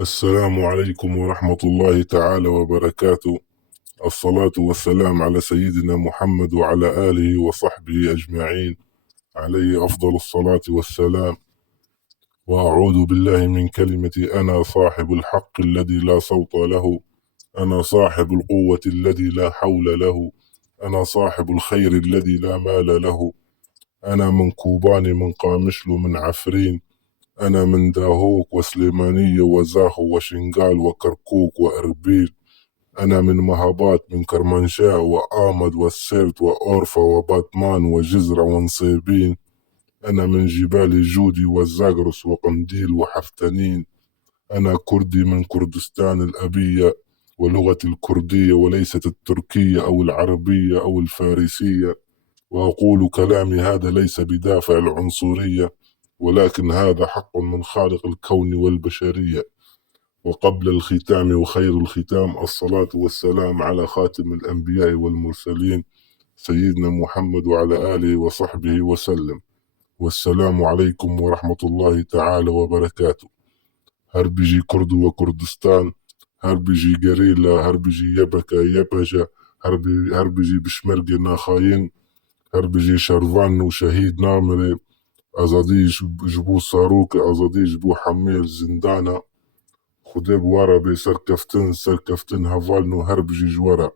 السلام عليكم ورحمة الله تعالى وبركاته. الصلاة والسلام على سيدنا محمد وعلى آله وصحبه أجمعين، عليه أفضل الصلاة والسلام. وأعوذ بالله من كلمة أنا صاحب الحق الذي لا صوت له، أنا صاحب القوة الذي لا حول له، أنا صاحب الخير الذي لا مال له، أنا من كوباني من قامشلو من عفرين، أنا من داهوك وسليمانية وزاخو وشنقال وكركوك وإربيل، أنا من مهابات من كرمانشاه وآمد والسيرت وأورفا وباتمان وجزرة ونصيبين، أنا من جبال جودي والزاغرس وقنديل وحفتنين، أنا كردي من كردستان الأبية ولغتي الكردية وليست التركية أو العربية أو الفارسية. وأقول كلامي هذا ليس بدافع العنصرية، ولكن هذا حق من خالق الكون والبشرية. وقبل الختام وخير الختام الصلاة والسلام على خاتم الأنبياء والمرسلين سيدنا محمد وعلى آله وصحبه وسلم. والسلام عليكم ورحمة الله تعالى وبركاته. هربجي كرد وكردستان، هربجي قريلا، هربجي يبكا يبجا، هربجي بشمرقي ناخاين، هربجي شرفان وشهيد نامري، أزاديج جبو صاروك، أزاديج بو حميل زندانة، خديب ورا بي سركفتن هفالنو هربجي جورا.